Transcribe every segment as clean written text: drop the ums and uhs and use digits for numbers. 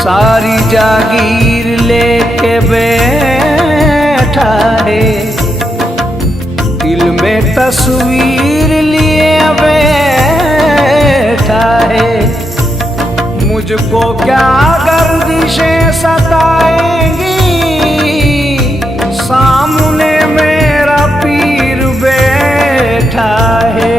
सारी जागीर लेके बैठा है, दिल में तस्वीर लिए बैठा है। मुझको क्या गर्दिशें सताएंगी, सामने मेरा पीर बैठा है।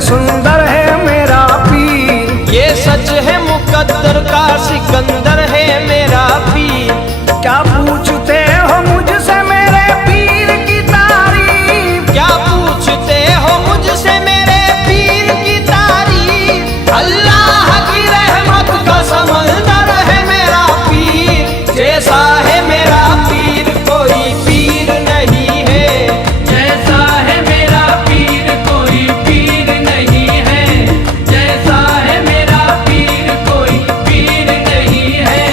सुंदर है मेरा पीर, ये सच है मुकद्दर का सिकंदर है मेरा पीर। क्या पूछते हो मुझसे मेरे पीर की तारीफ, क्या पूछते हो मुझसे मेरे पीर की तारीफ। अल्लाह की रहमत का समंदर है मेरा पीर, जैसा है मेरा पीर कोई पीर नहीं है, जैसा है मेरा पीर कोई पीर नहीं है, जैसा है मेरा पीर कोई पीर नहीं है।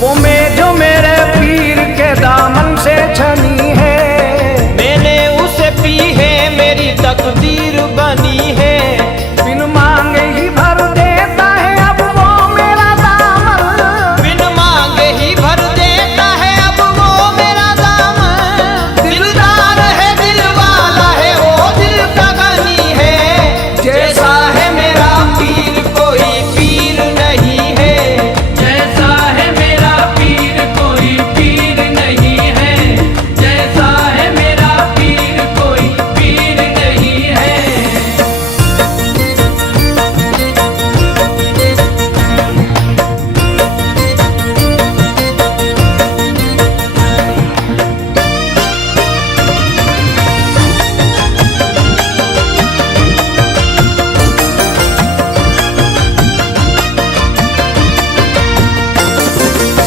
वो मैं जो मेरे पीर के दामन से छनी है, मैंने उसे पी है मेरी तकदीर बनी है। बिन मांगे ही भर देता है अब वो मेरा दामन, बिन मांगे ही भर देता है अब वो मेरा दामन। दिलदार है दिल वाला है वो दिल का गनी है, जैसा है मेरा पीर कोई पीर नहीं है, जैसा है मेरा पीर कोई पीर नहीं है, जैसा है मेरा पीर कोई पीर नहीं है।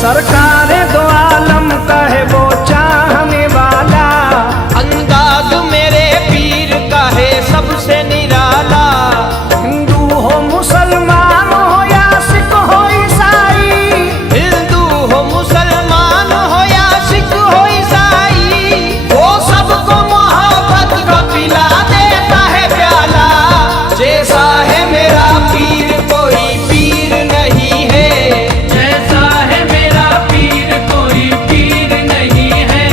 सरकार दो आलम का है वो चाहने वाला, अंदाज मेरे पीर का है सबसे निराला। हिंदू हो मुसलमान हो या सिख हो ईसाई, हिंदू हो मुसलमान हो या सिख हो ईसाई, वो सबको मोहब्बत का पिला देता है प्याला, जैसा है मेरा पीर कोई पीर नहीं है, जैसा है मेरा पीर कोई पीर नहीं है,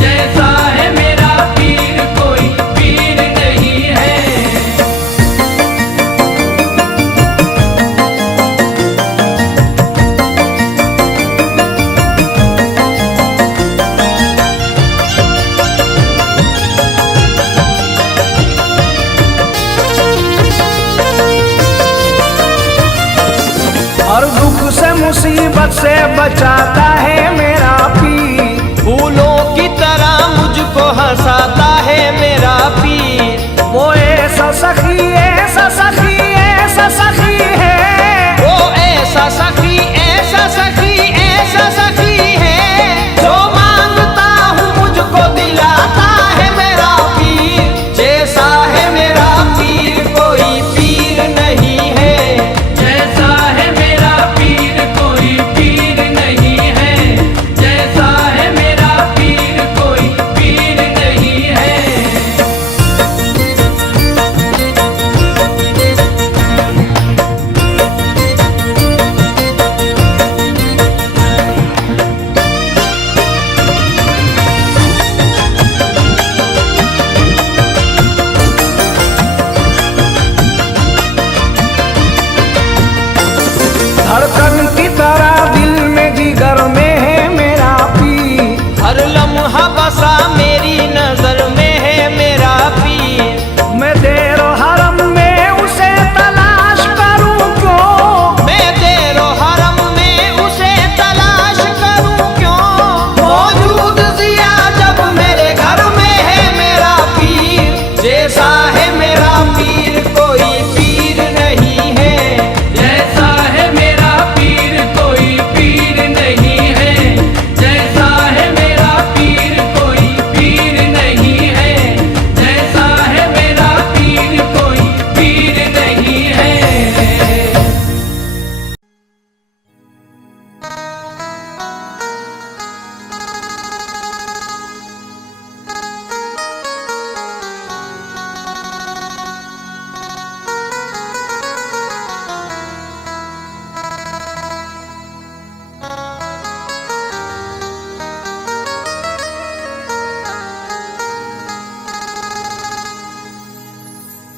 जैसा है मेरा पीर कोई पीर नहीं है। और दुख से मुसीबत से बचाता है मेरा पीर, फूलों की तरह मुझको हंसाता है मेरा पीर। वो ऐसा सखी ऐसा सखी ऐसा सखी है, वो ऐसा सखी ऐसा सखी ऐसा सखी है, जो मांगता हूँ मुझको दिलाता है मेरा पीर, जैसा है मेरा पीर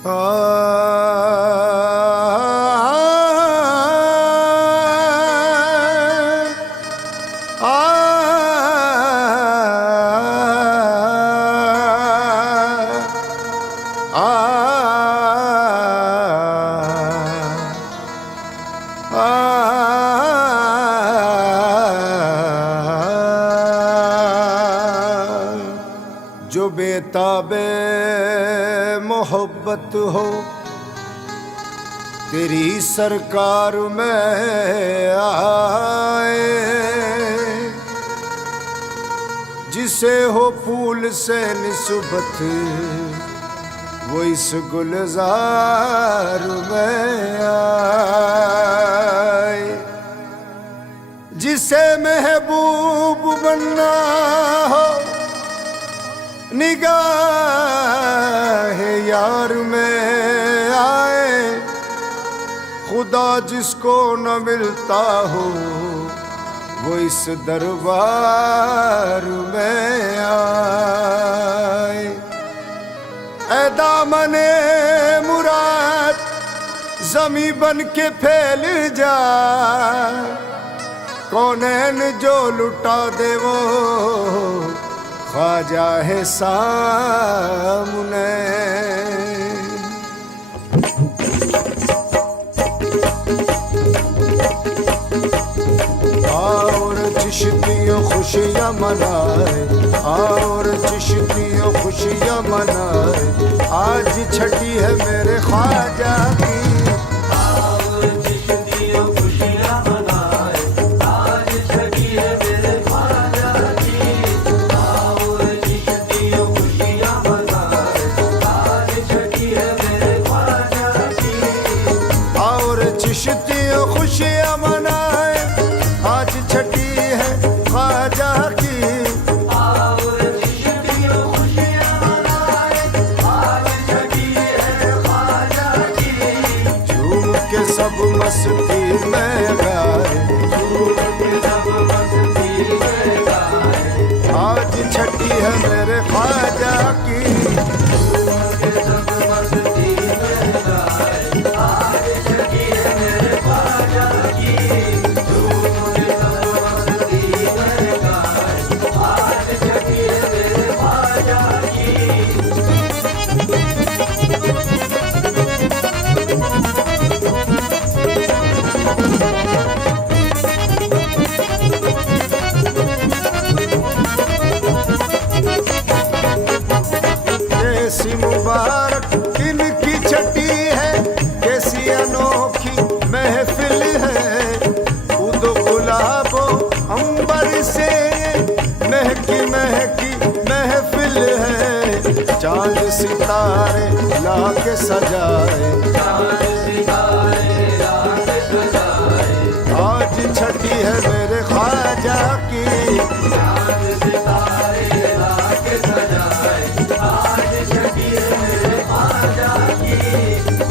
जो बेताबे मोहब्बत हो तेरी सरकार में आए, जिसे हो फूल से निस्बत वो इस गुलजार में आए, जिसे महबूब बनना हो निगाह यार में आए, खुदा जिसको न मिलता हो वो इस दरबार में आए। ऐ दामने मुराद ज़मी बन के फैल जा, कौनैन जो लुटा दे वो ख्वाजा है सामने। और चिश्तियों खुशियाँ मनाए, और चिश्तियों खुशियाँ मनाए, आज छठी है मेरे ख्वाजा की। चिश्तियों खुशियाँ मनाए, आज छठी है ख्वाजा की। चिश्तियों खुशियाँ मनाए, आज छठी है ख्वाजा की। झूम के सब मस्ती में गाए, झूम के सब मस्ती में गाए, आज छठी है मेरे ख्वाजा की। कैसी मुबारक इनकी छठी है, कैसी अनोखी महफिल है। उदो गुलाबो अंबर से महकी महकी महफिल है। चांद सितारे लाके सजाए, चांद सितारे लाके सजाए, आज छठी है मेरे ख्वाजा की। चांद सितारे लाके सजाए, आज छठी है मेरे ख्वाजा की।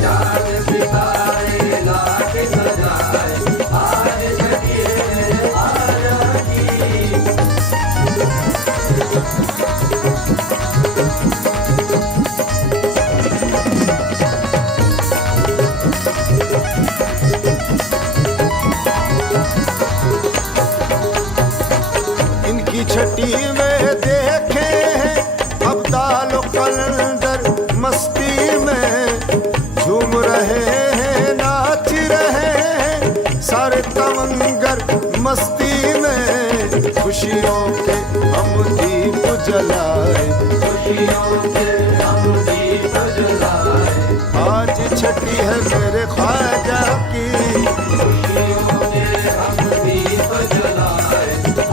चांद सितारे लाके सजाए, आज छठी है मेरे ख्वाजा की। इनकी छठी में देखे हैं अब्दाल कलंदर मस्ती में, झूम रहे हैं नाच रहे हैं सारे तमंगर मस्ती में। खुशियों के हम दीप जलाए, खुशियों के हम दीप जलाए, आज छठी है मेरे ख्वाजा की। खुशियों के हम दीप जलाए,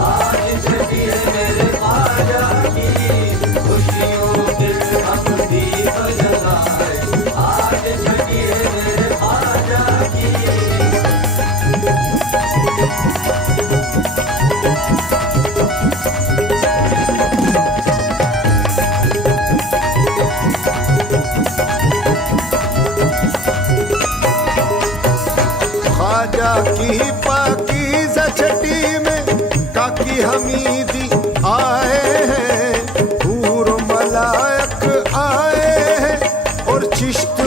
आज छठी है मेरे ख्वाजा की। खुशियों के हम दीप जलाए, आज छठी है मेरे ख्वाजा की। ख्वाजा की पाकीज़ा छठी में काकी हमीदी आए हैं, हूर मलायक आए हैं और चिश्त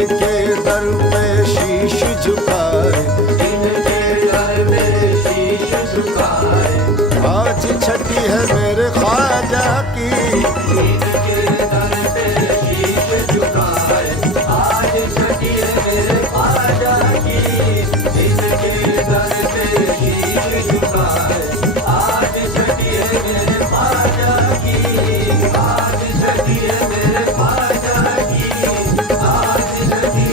इनके दर पे शीश झुकाए, इनके दर पे शीश झुकाए। आज छठी है मेरे ख्वाजा की, इनके दर पे शीश झुकाए। आज छठी है मेरे ख्वाजा की, इनके दर पे शीश झुकाए। आज छठी है मेरे ख्वाजा की, आज छठी है मेरे ख्वाजा की, आज छठी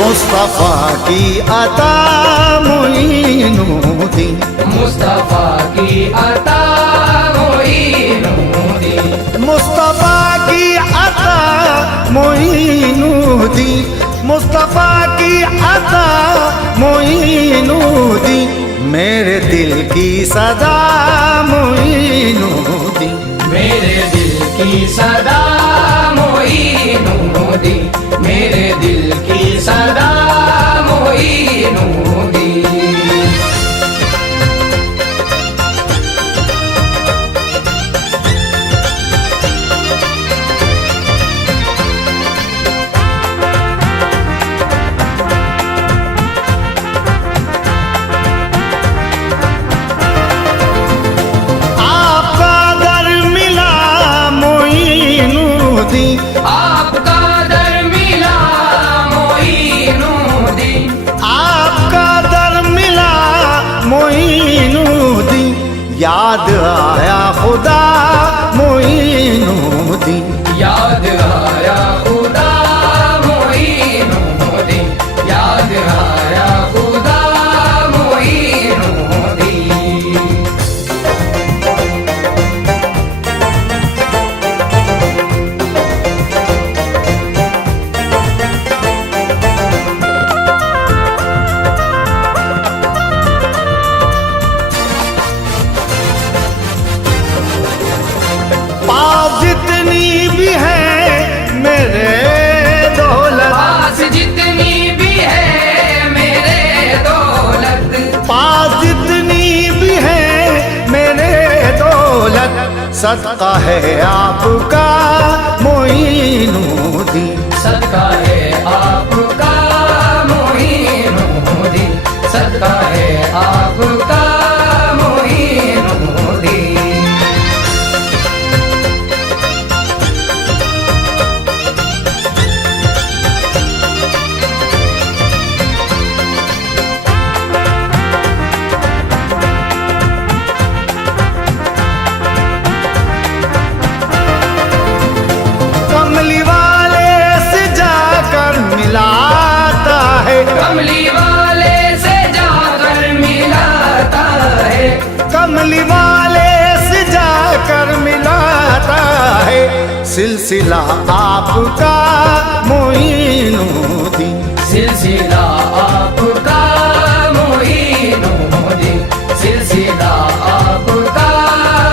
मुस्तफा की अता मोइनुद्दीन, मुस्तफा की अता मोइनुद्दीन, मुस्तफा की अता मोइनुद्दीन, मुस्तफा की अता मोइनुद्दीन, मेरे दिल की सदा मोइनुद्दीन, मेरे दिल की सदा मोइनुद्दीन, मेरे दिल की सदा मोइनुद्दीन। आपका दर मिला मोइनुद्दीन, आपका दर मिला मोइनुद्दीन, आपका दर मिला मोइनुद्दीन, याद आया खुदा मोइनुद्दीन, याद आया खुदा मोइनुद्दीन, याद आया खुदा मोइनुद्दीन। पास जितनी भी है मेरे दौलत, पास जितनी भी है मेरे दौलत, पास जितनी भी है मेरे दौलत, सदका है आपका मोइनुद्दीन, सदका है आपका मोइनुद्दीन, सदका है आपका मोइनुद्दीन। कमली वाले से जाकर मिलाता है, कमली वाले से जाकर मिलाता है, कमली वाले से जाकर मिलाता है, सिलसिला आपका मोइनुद्दीन, सिलसिला आपका मोइनुद्दीन, सिलसिला आपका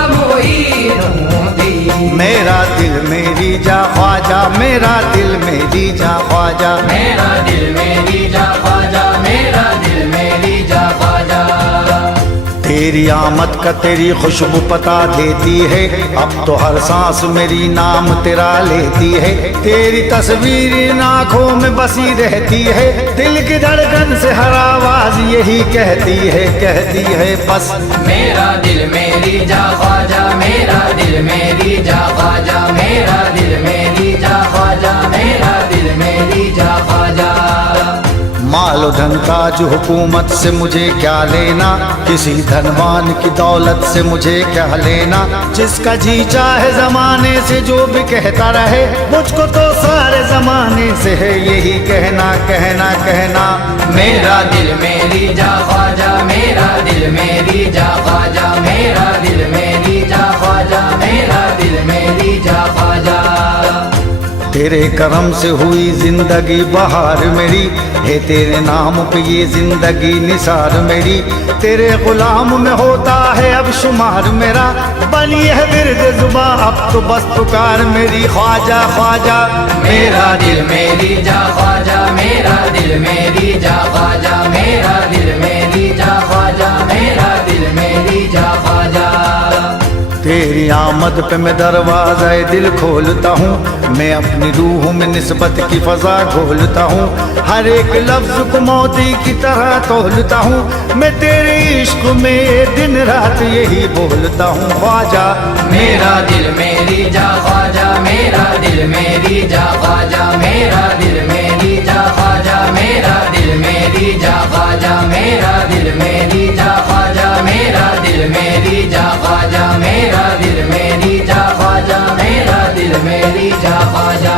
मोइनुद्दीन। मेरा दिल मेरी जा ख्वाजा, मेरा दिल मेरी जा ख्वाजा, मेरा दिल मेरी जा ख्वाजा, मेरा दिल मेरी जा ख्वाजा। तेरी आमद का तेरी खुशबू पता देती है, अब तो हर सांस मेरी नाम तेरा लेती है, तेरी तस्वीर इन आँखों में बसी रहती है, दिल की धड़कन से हर आवाज यही कहती है बस। मेरा दिल मेरी जा ख्वाजा, मेरा दिल मेरी जा ख्वाजा, मेरा दिल मेरी जा ख्वाजा, मेरा दिल मेरी जा ख्वाजा। मालो धन ताज हुकूमत से मुझे क्या लेना, किसी धनवान की दौलत से मुझे क्या लेना, जिसका जी चाहे जमाने से जो भी कहता रहे, मुझको तो सारे जमाने से है यही कहना कहना कहना। मेरा दिल मेरी जा ख्वाजा, मेरा दिल मेरी जा ख्वाजा, मेरा दिल मेरी जा ख्वाजा, मेरा दिल मेरी जा ख्वाजा। तेरे करम से हुई जिंदगी बहार मेरी, है तेरे नाम पे ये जिंदगी निसार मेरी, तेरे गुलाम में होता है अब शुमार मेरा, बनी है विर्द जुबा अब तो बस पुकार मेरी ख्वाजा ख्वाजा। मेरा दिल मेरी जा ख्वाजा, मेरा दिल मेरी जा ख्वाजा, मेरा दिल मेरी जा ख्वाजा, मेरा दिल मेरी जा ख्वाजा। तेरी आमद पे मैं दरवाज़ा दिल खोलता हूँ, मैं अपनी रूह में निस्बत की फ़ज़ा घोलता हूँ, हर एक लफ्ज़ को मोती की तरह तोलता हूँ, मैं तेरे इश्क में दिन रात यही बोलता हूँ ख्वाजा। मेरा दिल मेरी जा ख्वाजा, मेरा दिल मेरी जा ख्वाजा, मेरा दिल मेरी जा ख्वाजा, मेरा दिल मेरी जा ख्वाजा, मेरा दिल मेरी जा ख्वाजा, मेरा दिल मेरी जा ख्वाजा, मेरा दिल मेरी जा ख्वाजा, मेरा दिल मेरी जा ख्वाजा।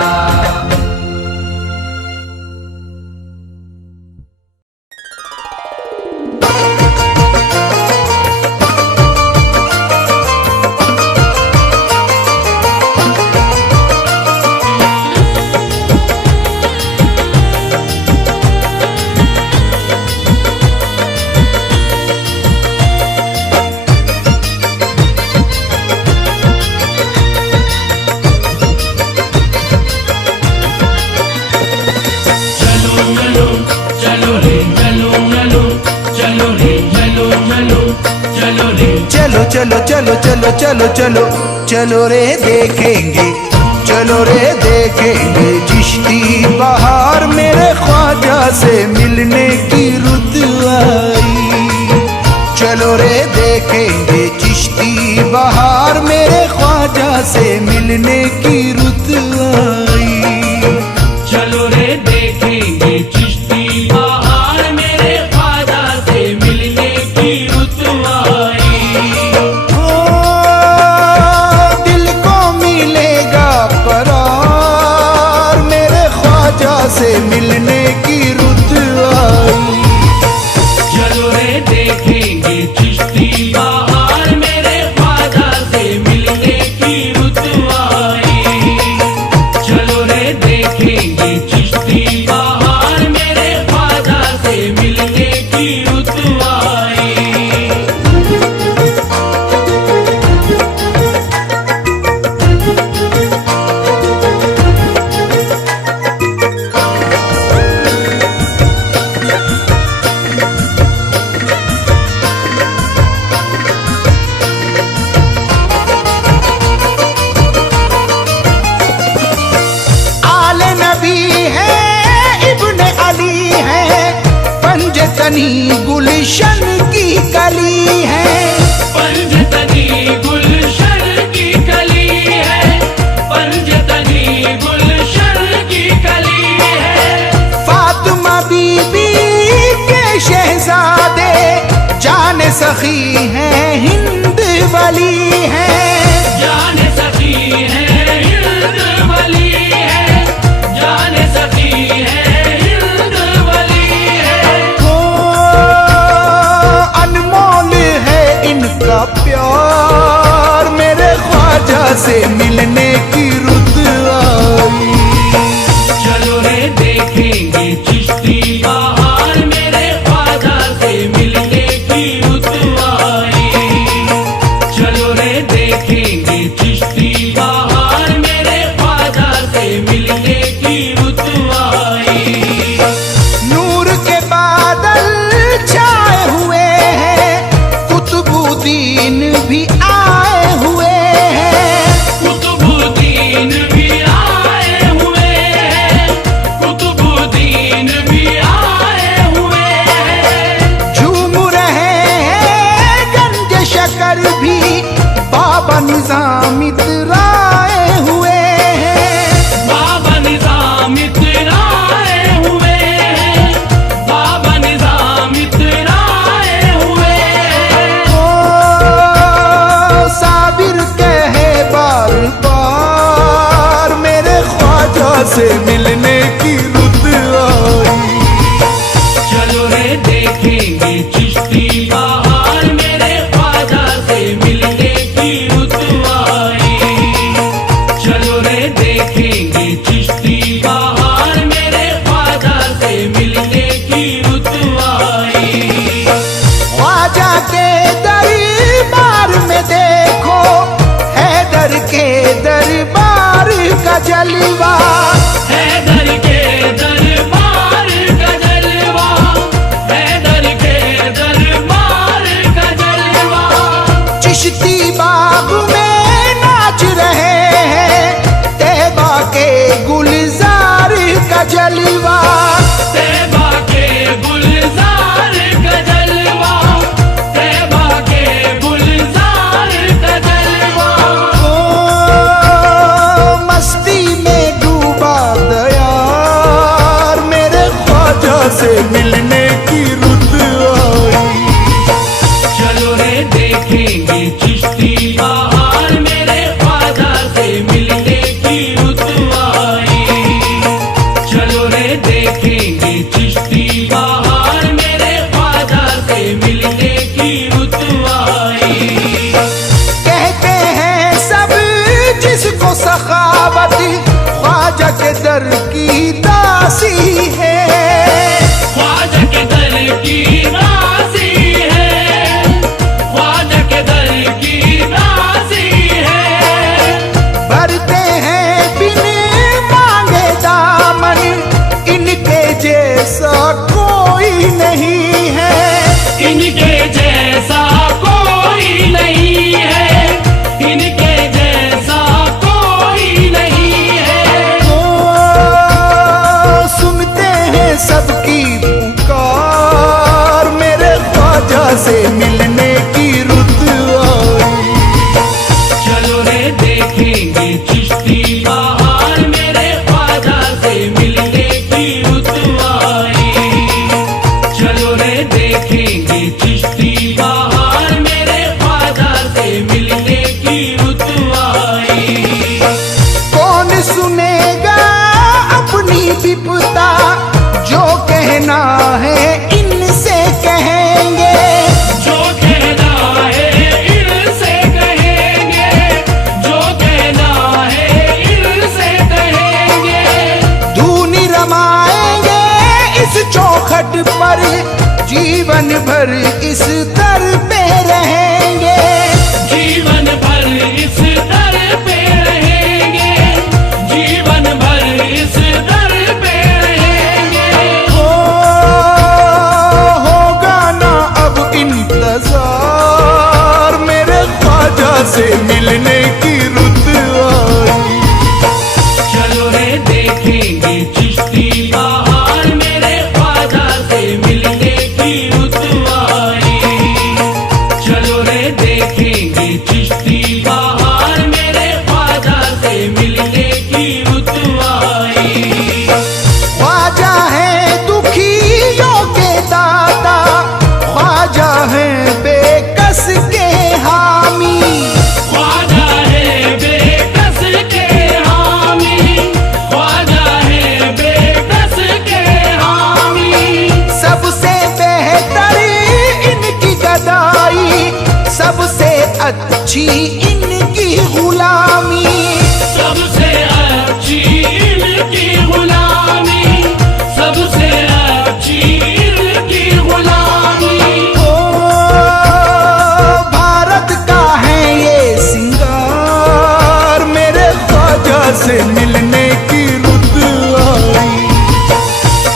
चलो चलो चलो चलो चलो चलो रे देखेंगे, चलो रे देखेंगे चिश्ती बहार, मेरे ख्वाजा से मिलने की रुत आई। चलो रे देखेंगे चिश्ती बहार, मेरे ख्वाजा से मिलने की रुत आई। चलो रे देखेंगे चिश्ती बहार, मेरे ख्वाजा से मिलने की रुत आई। ओ दिल को मिलेगा करार, मेरे ख्वाजा से मिलने की रुत आई। चलो रे देखेंगे चिश्ती बहार, मेरे ख्वाजा से मिलने की रुत आई। चलो रे देखेंगे चिश्ती बहार, मेरे ख्वाजा से मिलने की रुत आई। आले नबी है, इब्ने अली है, पंजतनी गुलशन की कली है। पंजतनी गुलशन की कली है, पंजतनी गुलशन की कली है। फातिमा बीबी के शहजादे जाने सखी हैं, हिंद वली है। जान सखी है हिंद वली है, जान सखी है हिंद वली है। ओ अनमोल है इनका प्यार, मेरे ख्वाजा से मिलने की रुत आई। चलो रे देखेंगे चिश्ती बहार, मेरे ख्वाजा से मिलने की रुत आई। चलो रे देखेंगे चिश्ती बहार, मेरे ख्वाजा से मिलने की रुत आई। नूर के बादल छाए हुए हैं, कुतुबुद्दीन भी आए हुए हैं। कुतुबुद्दीन भी आए हुए हैं, कुतुबुद्दीन भी आए हुए हैं। झूम रहे हैं गंज शकर भी, बाबा निजाम इतराए हुए हैं। बाबा निजाम इतराए हुए हैं, बाबा निजाम इतराए हुए हैं। ओ साबिर कहे बार बार, मेरे ख्वाजा से मिलने की रुत आई। चलो रे देखेंगे चिश्ती बहार, मेरे ख्वाजा से मिलने की रुत आई। चलो रे देखेंगे चिश्ती बहार, मेरे ख्वाजा से मिलने की रुत आई। ख्वाजा के दरबार में देखो, हैदर के दरबार का जलवा। हैदर के दरबार का जलवा, हैदर के दरबार का जलवा। चिश्ती बाग में नाच रहे हैं, तैबा के गुलजार का जलवा। तैबा के गुलजार का जलवा, तैबा के गुलजार का जलवा। ओ मस्ती में डूबा दयार, मेरे ख्वाजा से मिलने की रुत आई। चलो रे देखेंगे चिश्ती बहार, मेरे ख्वाजा से मिलने की रुत आई। चलो रे देखेंगे चिश्ती बहार, मेरे ख्वाजा से मिलने की रुत आई। कहते हैं सब जिसको सखावत, ख्वाजा के दर की दासी है। ख्वाजा के दर पर जीवन भर इस दर पे रहेंगे, जीवन भर इस दर पे रहेंगे, जीवन भर इस दर पे रहेंगे। होगा ना अब इंतजार, मेरे ख्वाजा से मिलने की रुत आई। चलो रे देखेंगे चिश्ती बहार, मेरे ख्वाजा से मिलने की रुत आई। चलो रे देखेंगे चिश्ती बहार, मेरे ख्वाजा से मिलने की रुत आई। ख्वाजा है दुखियों के दाता, ख्वाजा है बेकस के हामी, ख्वाजा है बेकस के हामी, ख्वाजा है बेकस के हामी। सबसे बेहतर इनकी गदाई, सबसे अच्छी इनकी गुलामी, सबसे अच्छी इनकी गुलामी, सबसे अच्छी इनकी गुलामी। ओ भारत का है ये सिंगार, मेरे ख्वाजा से मिलने की रुत आई।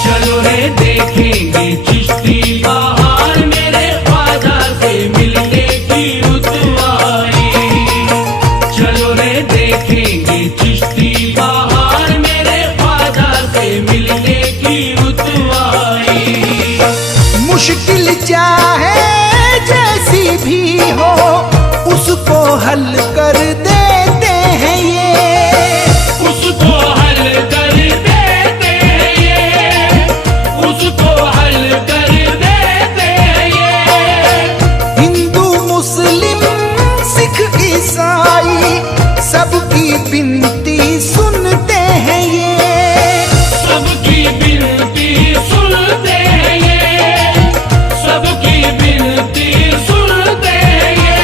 चलो रे देखेंगे चिश्ती बहार, मेरे ख्वाजा से मिलने की रुत आई। चलो रे देखेंगे चिश्ती बहार, मेरे ख्वाजा से मिलने की रुत आई। मुश्किल चाहे जैसी भी हो, उसको हल कर देते हैं ये, उसको हल कर देते ये, उसको हल कर देते ये। हिंदू मुस्लिम सिख ईसाई सबकी बिनती सुनते हैं ये, सबकी बिनती सुनते ये, सबकी बिनती सुनते ये।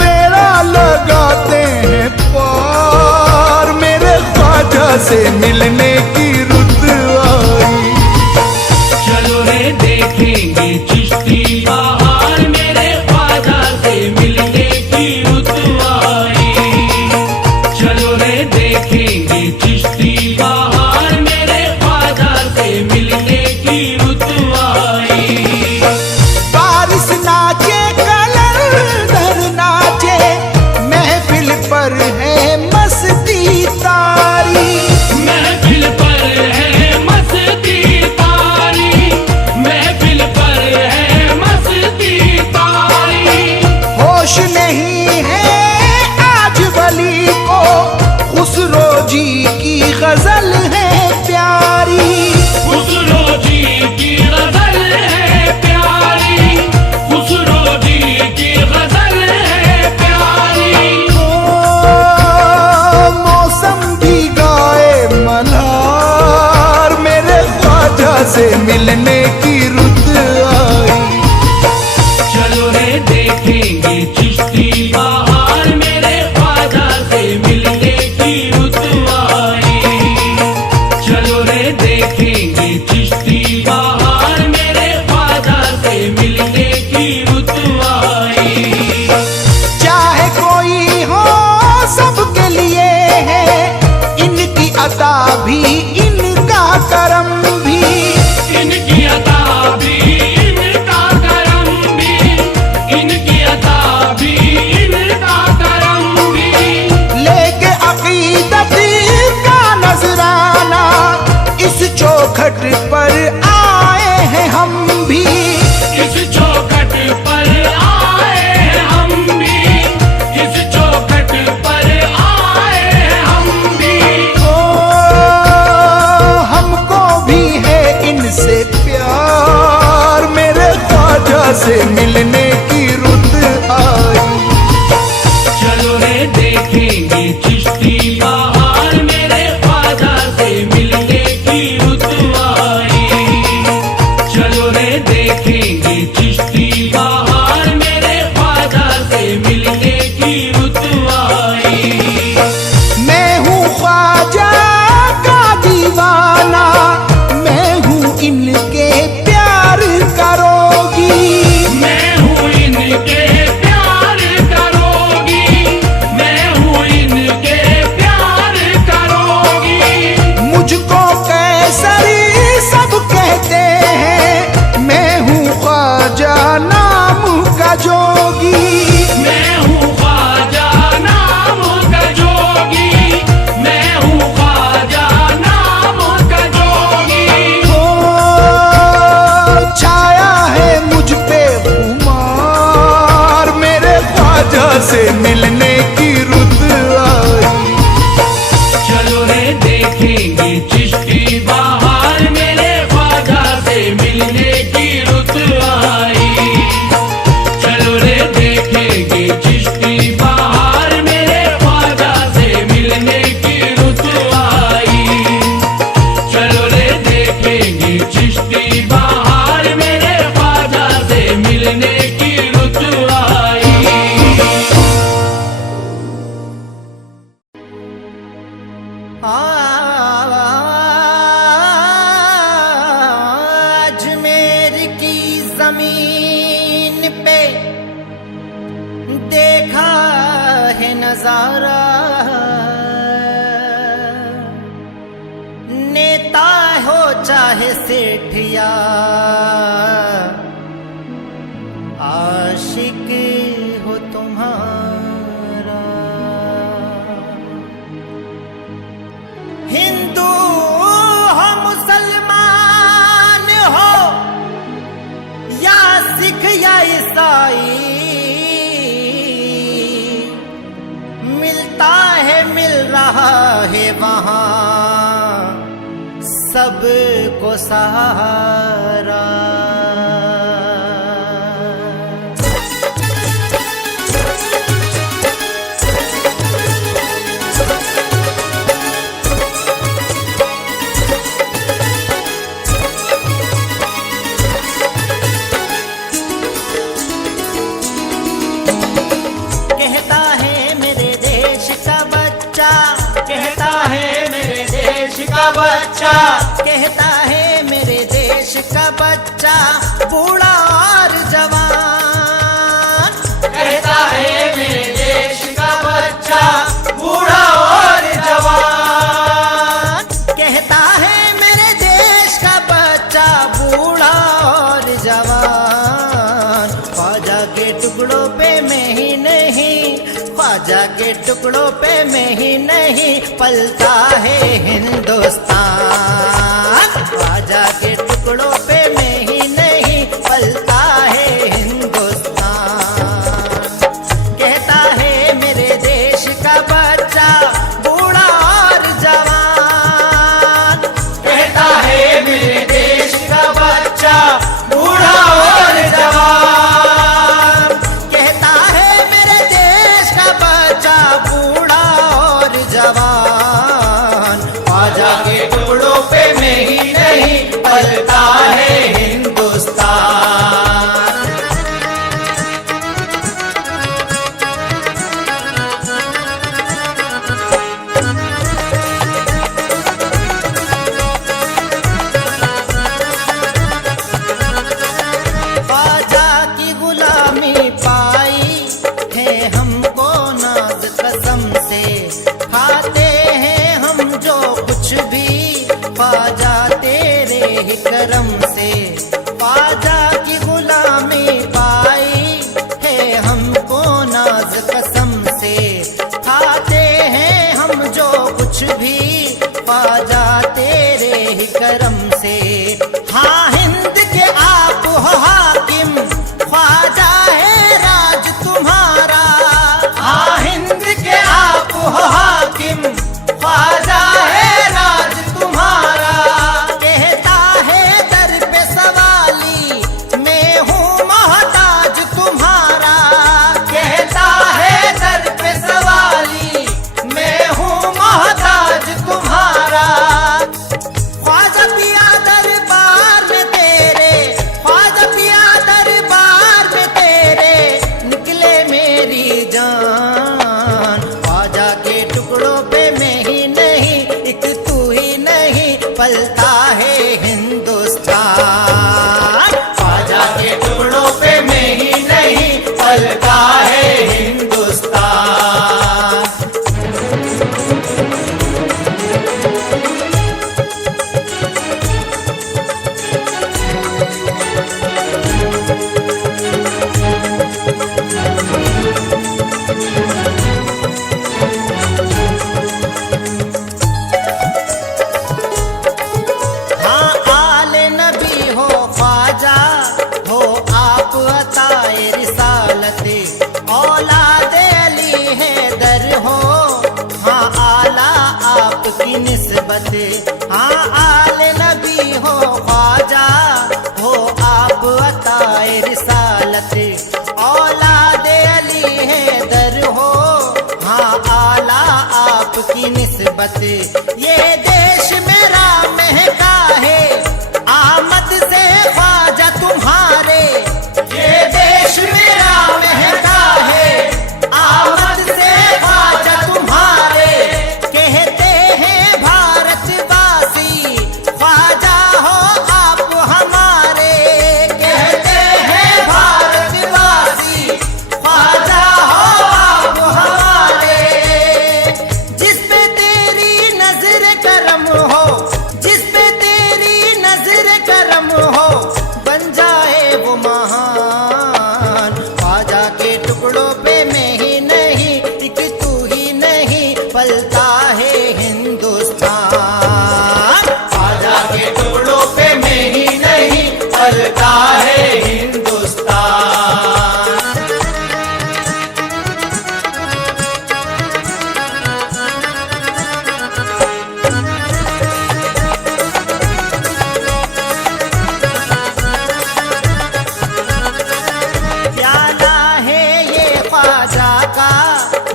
बेड़ा लगाते हैं पार, मेरे ख्वाजा से मिलने की रुत आई। चलो रे देखेंगे चिश्ती बहार, मेरे ख्वाजा से मिलने की रुत आई। चलो रे देखेंगे चिश्ती बहार, मेरे ख्वाजा से मिलने की रुत आई। बारिश नाचे कलंदर नाचे, महफिल पर है मस्ती तारी, महफिल पर है मस्ती तारी, महफिल पर है मस्ती तारी। होश नहीं है आज वली को, खुसरो जी की गजल है प्यारी, खुसरो जी की गजल है प्यारी, खुसरो जी की गजल है प्यारी। मौसम भी गाए मल्हार, मेरे ख्वाजा से मिलने की रुत आई। चलो रे देखेंगे चिश्ती बहार, मेरे ख्वाजा से मिलने की रुत आई। चलो रे देखेंगे चिश्ती बहार, मेरे ख्वाजा से मिलने की रुत आई। चाहे कोई हो सबके लिए है, इनकी अता भी इनका करम भी, इनकी अता भी इनका करम भी, इनकी अता भी इनका करम भी। लेके अकीदत का नजराना, इस चौखट पर आए हैं हम भी, इस चौखट पर आए हैं हम भी, इस चौखट पर आए हैं हम भी। ओ हमको भी है इनसे प्यार, मेरे ख्वाजा से मिलने की रुत आई। चलो रे देखेंगे चिश्ती बहार, मेरे ख्वाजा से मिलने की रुत आई। से मिलने की रुत आई। चलो रे देखेंगे चिश्ती बहार, मेरे ख्वाजा से मिलने की रुत आई। चलो रे देखेंगे चिश्ती बहार, मेरे ख्वाजा से मिलने की रुत आई। चलो रे देखेंगे चिश्ती बहार, मेरे ख्वाजा से मिलने की रुत आई। अजमेर की जमीन पे देखा है नजारा, नेता हो चाहे सेठिया, आशिक हो तुम्हारा। हिंदू हो मुसलमान हो या सिख या ईसाई, मिलता है मिल रहा है वहां सबको सहारा। कहता है मेरे देश का बच्चा, कहता है मेरे देश का बच्चा, कहता है मेरे देश का बच्चा, बूढ़ा और जवान। कहता है मेरे देश का बच्चा, बूढ़ा और जवान। कहता है मेरे देश का बच्चा, बूढ़ा और जवान। ख्वाजा के टुकड़ों पे मैं ही नहीं, ख्वाजा के टुकड़ों पे मैं ही नहीं, पलता है हिंदुस्तान। ख्वाजा के टुकड़ों पे मैं ही नहीं, पलता है हिंदुस्तान। कहता है मेरे देश का बच्चा, बूढ़ा और जवान। कहता है मेरे देश का बच्चा, बूढ़ा और जवान। कहता है मेरे देश का बच्चा, बूढ़ा और जवान। ख्वाजा के टुकड़ों पे मैं ही नहीं, पलता है हिंदुस्तान। ख्वाजा की गुलामी पाई है हमको नाज कसम से, खाते हैं हम जो कुछ भी ख्वाजा तेरे ही करम से। ख्वाजा की गुलामी पाई है हमको नाज कसम से, खाते हैं हम जो कुछ भी ख्वाजा तेरे ही करम से। हाँ हिंद के आप हो हाकिम, ख्वाजा है राज तुम्हारा। हाँ हिंद के आप हो हाकिम, ख्वाजा है राज तुम्हारा। कहता है दर पे सवाली, मैं हूँ मोहताज तुम्हारा। कहता है दर पे सवाली, मैं हूँ मोहताज तुम्हारा। उल्फत। ये देश मेरा महका है आमद से ख्वाजा तुम्हारे, ये देश मेरा महका है आमद से ख्वाजा तुम्हारे। कहते हैं भारतवासी ख्वाजा हो आप हमारे, कहते हैं भारतवासी ख्वाजा हो आप हमारे। जिस पे तेरी नजर करम हो, जिस पे तेरी नजर करम हो, बन जाए वो महान। ख्वाजा के टुकड़ों पे मैं ही नहीं, एक तू ही नहीं, पलता है हिंदुस्तान। ख्वाजा के टुकड़ों पे मैं ही नहीं, पलता है हिंदुस्तान। प्याला है ये ख्वाजा का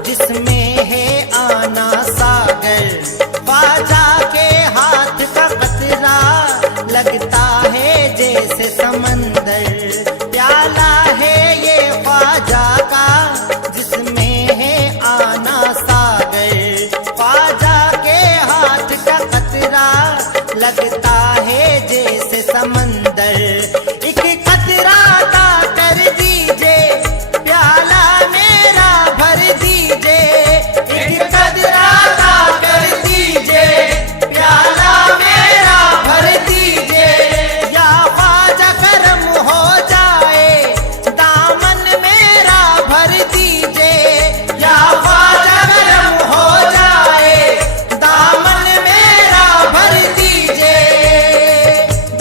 जिसमें है आना सागर, ख्वाजा के हाथ का कतरा लगता है जैसे समंदर। प्याला है ये ख्वाजा का जिसमें है आना सागर, ख्वाजा के हाथ का कतरा लगता है जैसे समंदर। एक कतरा अता कर दीजिए, प्याला मेरा भर दीजिए, एक कतरा अता कर दीजिए, प्याला मेरा भर दीजिए। या ख्वाजा करम हो जाए, दामन मेरा भर दीजिए, या ख्वाजा करम हो जाए, दामन मेरा भर दीजिए।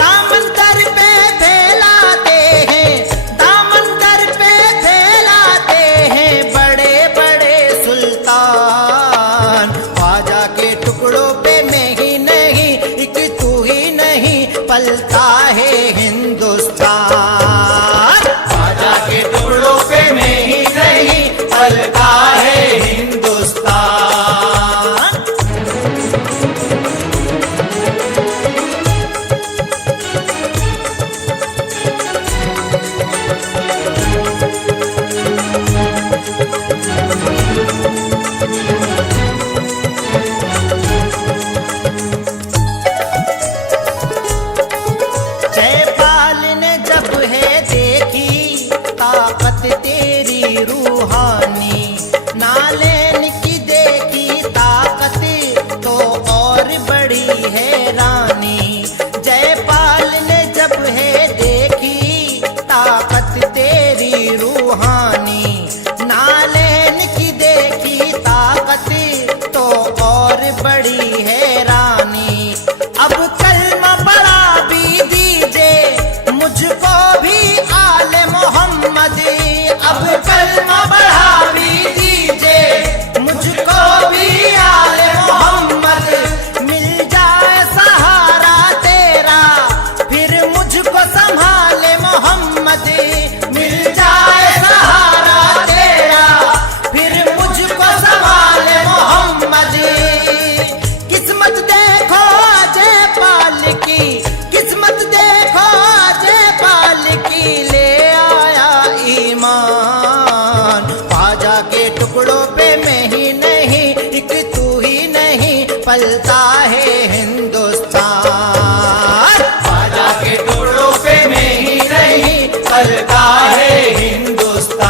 दामन दर पे फैलाते हैं, दामन दर पे फैलाते हैं बड़े बड़े सुल्तान। ख्वाजा के टुकड़ों पे मैं ही नहीं, एक तू ही नहीं, पलता है हिंदुस्तान। ख्वाजा के टुकड़ों पे मैं ही नहीं, पलता है हिंदुस्तान। जयपाल ने जब है देखी ताकत तेरी रूहानी, नालेन की देखी ताकत तो और बड़ी हैरानी। जयपाल ने जब है देखी ताकत तेरी रूहानी, नालेन की देखी ताकत तो और बड़ी हैरानी। अब कलमा बड़ा भी दीजिए मुझको भी आले मोहम्मद, अब कलमा बढ़ा भी दीजिए मुझको भी आले मोहम्मद। मिल जाए सहारा तेरा फिर मुझको संभाले मोहम्मद, मिल जाए सहारा तेरा फिर मुझको संभाले मोहम्मद। किस्मत देखो जयपाल की, किस्मत देखो जयपाल की, ले आया ईमान। ख्वाजा के टुकड़ों पे मैं ही नहीं, एक तू ही नहीं, पलता है हिंदुस्तान। ख्वाजा के टुकड़ों पे मैं ही नहीं, पलता है हिंदुस्तान।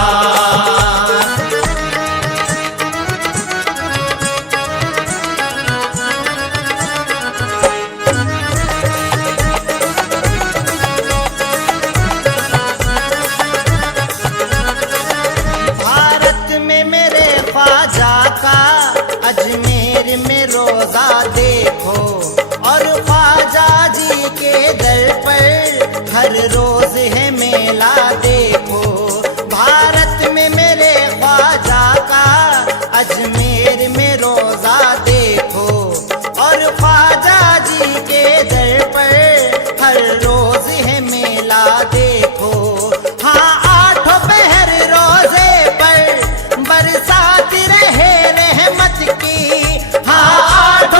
भारत में मेरे ख्वाजा का अजमेर में रोजा देखो, और ख्वाजा जी के दर पर हर रोज है मेला देखो। भारत में मेरे ख्वाजा का अजमेर में रोजा देखो, और ख्वाजा जी के दर पर हर रोज है मेला देखो। हाँ आठों पहर रोजे पर बरसात रहे रहमत की, हाँ आठों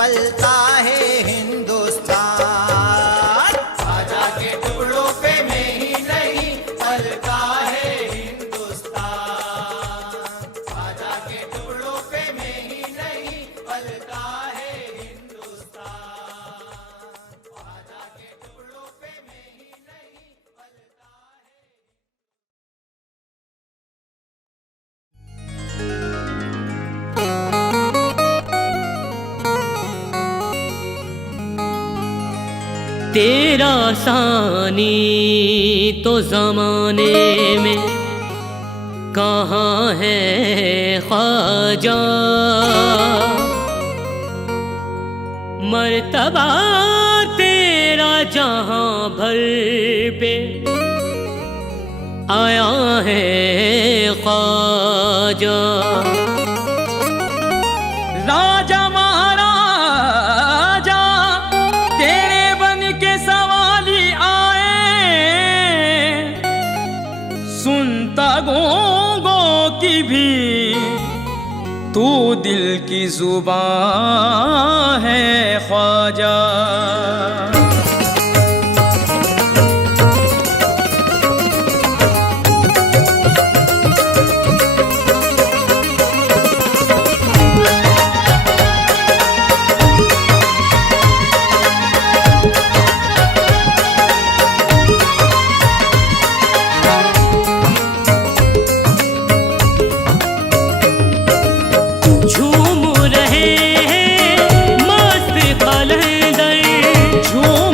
पलता है हिंदुस्तान। ख्वाजा के टुकड़ों पे में ही नहीं पलता है हिंदुस्तान। ख्वाजा के टुकड़ों पे में ही नहीं पलता है हिंदुस्तान। ख्वाजा के टुकड़ों पे में ही नहीं पलता है। तेरा सानी तो जमाने में कहाँ है ख्वाजा, मर्तबा तेरा जहाँ भर पे आया है ख्वाजा। राजा महाराजा तेरे बन के सवाली आए, सुनता गोंगो की भी तू दिल की जुबान है ख्वाजा। झूम रहे हैं मस्त कलंदर, झूम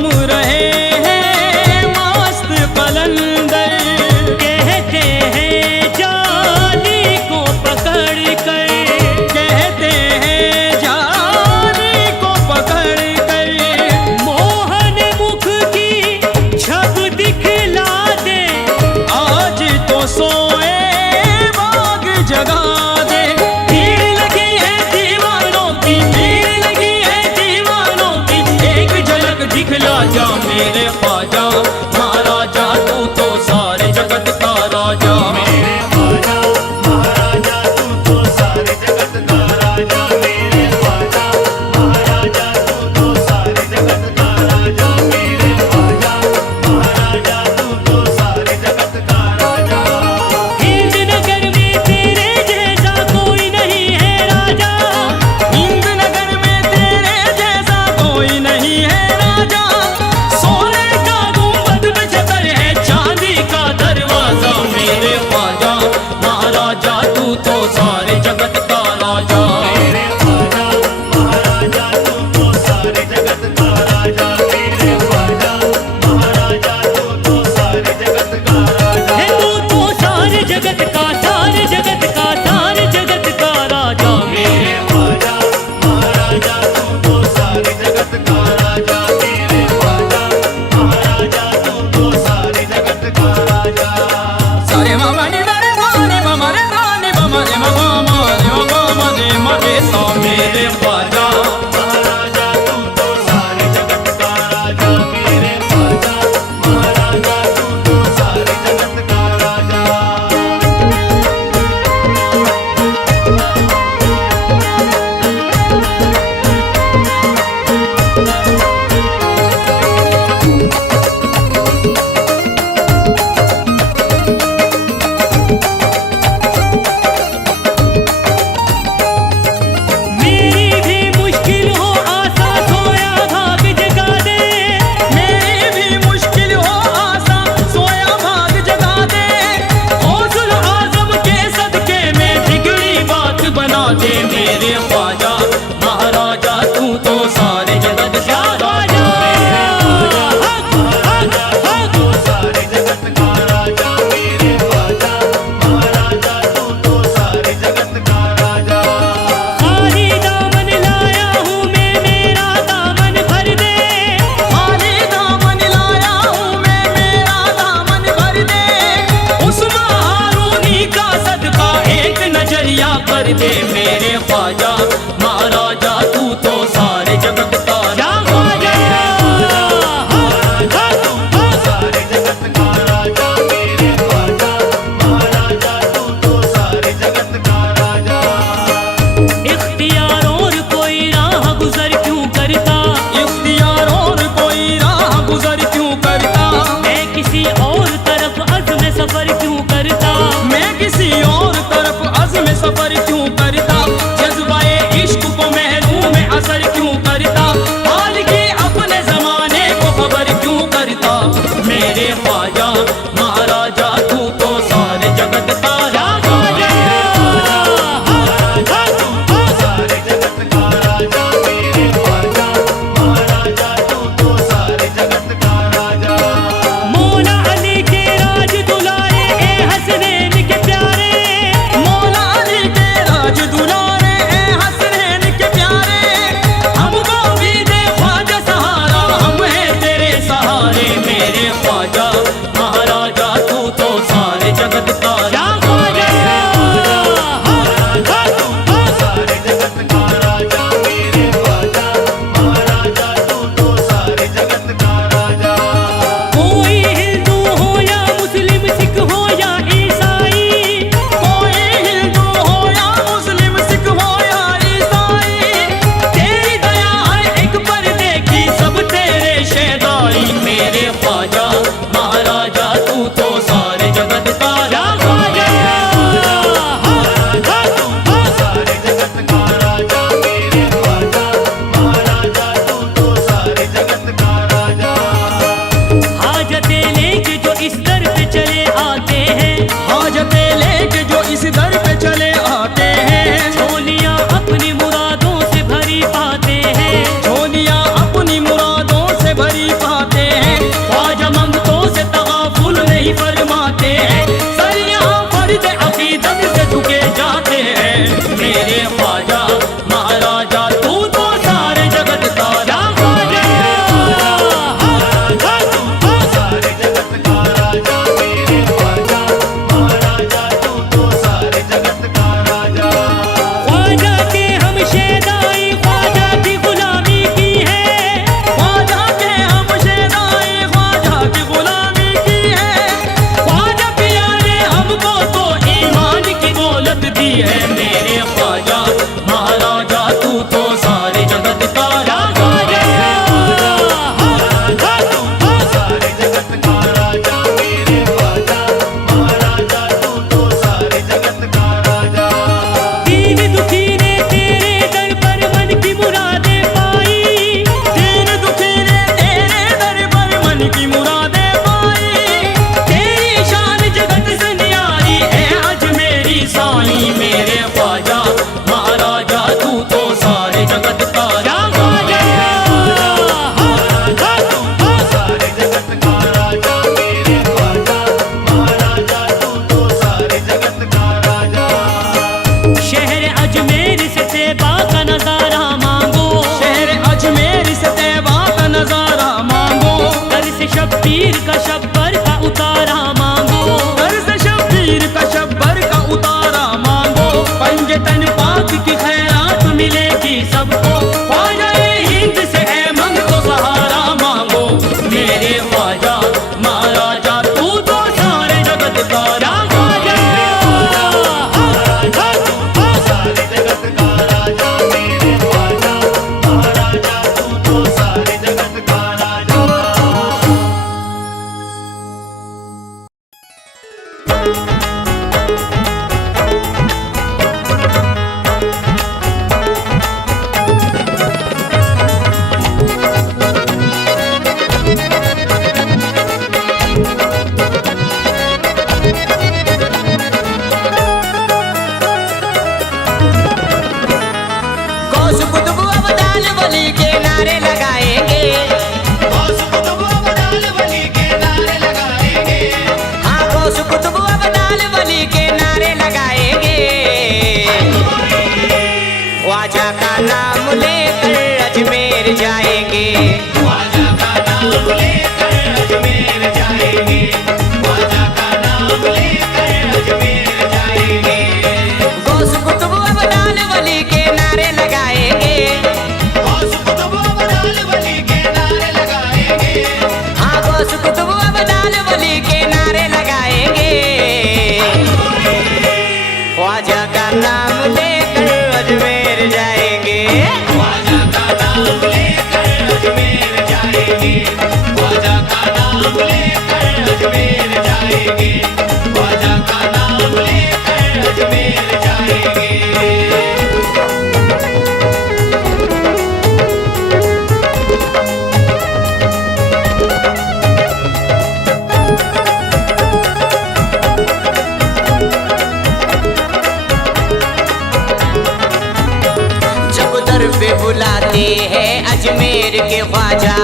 सुलाते हैं अजमेर के ख्वाजा,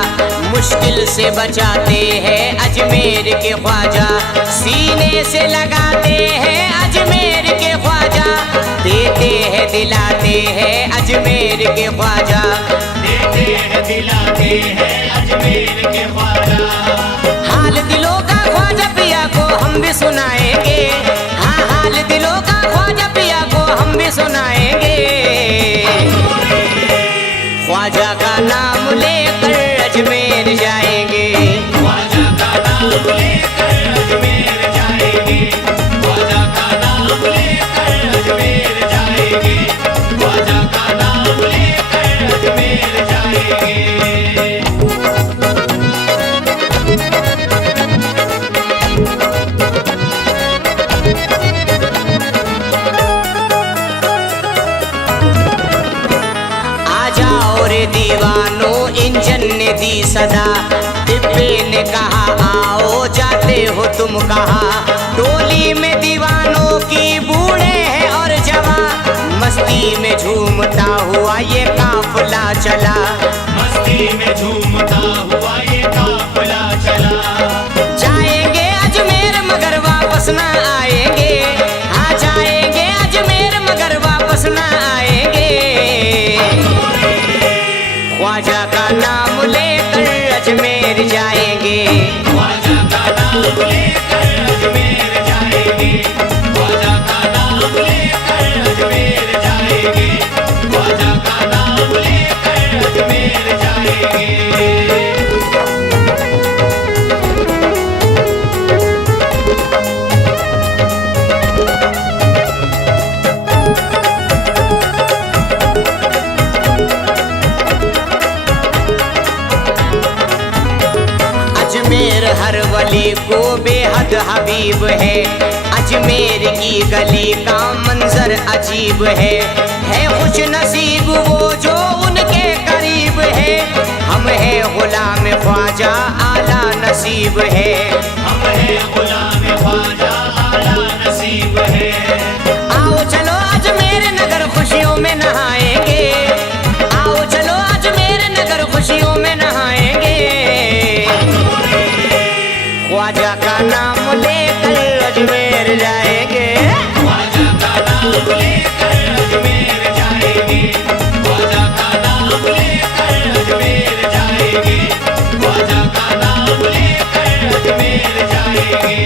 मुश्किल से बचाते हैं अजमेर के ख्वाजा, सीने से लगाते हैं अजमेर के ख्वाजा, देते हैं दिलाते हैं अजमेर के ख्वाजा, देते हैं दिलाते हैं अजमेर के ख्वाजा। हाल दिलों का ख्वाजा पिया को हम भी सुनाएंगे, हाँ हाल दिलों का ख्वाजा पिया को हम भी सुनाएंगे, ख्वाजा का नाम लेकर अजमेर जाएंगे, ख्वाजा का नाम लेकर अजमेर जाएंगे, ख्वाजा का नाम लेकर अजमेर जाएंगे, ख्वाजा का नाम लेकर अजमेर जाएंगे। दीवानों इंजन ने दी सदा, डिब्बे ने कहा आओ जाते हो तुम कहाँ, टोली में दीवानों की बूढ़े हैं और जवान, मस्ती में झूमता हुआ ये काफिला चला, मस्ती में झूमता हुआ ये काफिला चला। जाएंगे अजमेर मगर वापस ना आएंगे, हाँ जाएंगे अजमेर मगर वापस ना आएंगे, ख्वाजा का नाम लेकर अजमेर जाएंगे, ख्वाजा का नाम लेकर अजमेर जाएंगे, ख्वाजा का नाम लेकर अजमेर जाएंगे, ख्वाजा का नाम लेकर अजमेर जाएंगे। अजमेर हर वली को बेहद हबीब है, अजमेर की गली का मंजर अजीब है खुश नसीब वो जो उनके करीब है, हम है गुलाम ख्वाजा आला नसीब है, हम है गुलाम ख्वाजा आला नसीब है। आओ चलो अजमेर नगर खुशियों में नहाएंगे, आओ चलो अजमेर नगर खुशियों में नहाएंगे, ख्वाजा का नाम लेकर अजमेर जाएंगे, ख्वाजा का नाम लेकर अजमेर जाएंगे, ख्वाजा का नाम लेकर अजमेर जाएंगे, ख्वाजा का नाम लेकर अजमेर जाएंगे।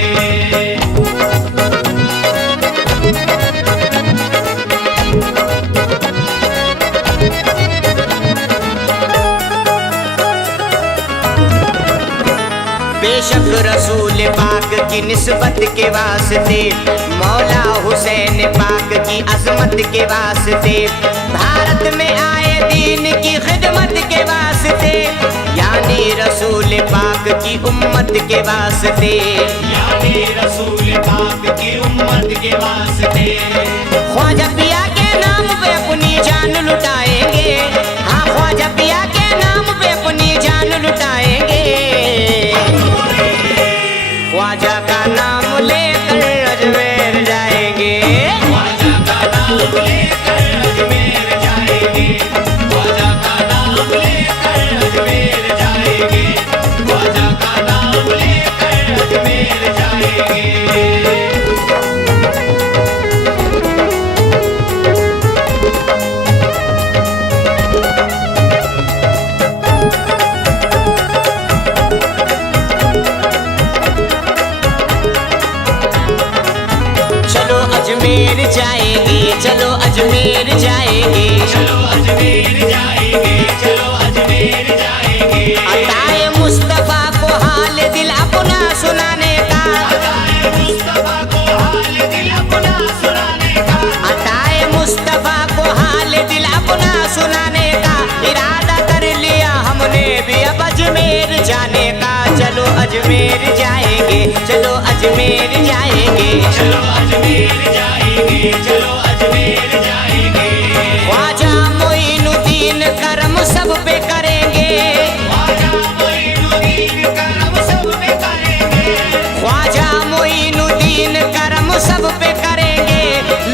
बेशक रसूल पाक की निस्बत के वास्ते, मौला हुसैन पाक की अजमत के वास्ते, भारत में आए दीन की खिदमत के वास्ते, यानी रसूल पाक की उम्मत के वास्ते, यानी रसूल पाक की उम्मत के वास्ते, ख्वाजा पिया के नाम पे अपनी जान लुटाएंगे, हाँ ख्वाजा पिया के नाम पे अपनी जान लुटाएंगे, ख्वाजा का नाम लेकर अजमेर जाएंगे, ख्वाजा का नाम लेकर अजमेर जाएंगे, ख्वाजा का नाम लेकर अजमेर जाएंगे, ख्वाजा का नाम लेकर अजमेर जाएंगे। चलो अजमेर जाएंगे, चलो अजमेर जाएंगे, चलो अजमेर जाएंगे, चलो अजमेर जाएंगे, अताए मुस्तफा को हाल दिल अपना सुनाने का, अताए मुस्तफा को हाल दिल अपना सुनाने का, अताए मुस्तफा को हाल दिल अपना सुनाने का, इरादा कर लिया हमने भी अब अजमेर जाने का, चलो अजमेर जाएंगे, चलो अजमेर जाएंगे, चलो अजमेर जाएंगे, चलो अजमेर जाएंगे, ख्वाजा मोइनुद्दीन करम सब पे करेंगे, ख्वाजा मोइनुद्दीन करम सब पे करेंगे, ख्वाजा मोइनुद्दीन करम सब पे करेंगे,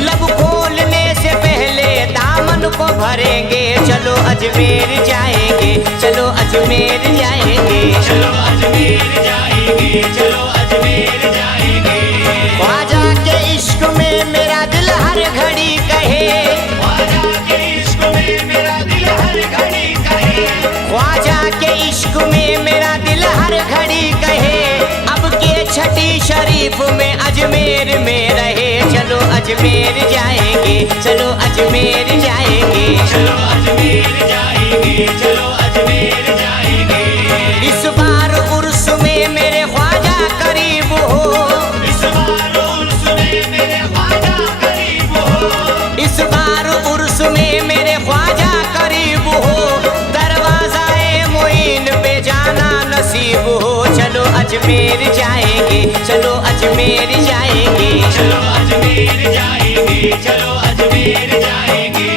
लब खोलने से पहले दामन को भरेंगे, चलो अजमेर जाएंगे, चलो अजमेर जाएंगे, चलो अजमेर जाएंगे, चलो अजमेर जाएंगे। ख्वाजा के इश्क में मेरा दिल हर घड़ी कहे, ख्वाजा के इश्क में मेरा दिल हर घड़ी कहे, ख्वाजा के इश्क में मेरा दिल हर घड़ी कहे, अब के छठी शरीफ में अजमेर में रहे, चलो अजमेर जाएंगे, चलो अजमेर जाएंगे, चलो अजमेर जाएंगे, चलो अजमेर जाएंगे। इस बार उर्स में मेरे ख्वाजा करीब हो, इस बार उर्स में मेरे ख्वाजा करीब हो, इस बार उर्स में मेरे ख्वाजा करीब हो, दरवाज़ाए मोइन पे जाना नसीब हो, चलो अजमेर जाएंगे, चलो अजमेर जाएंगे, चलो अजमेर जाएंगे, चलो अजमेर जाएंगे।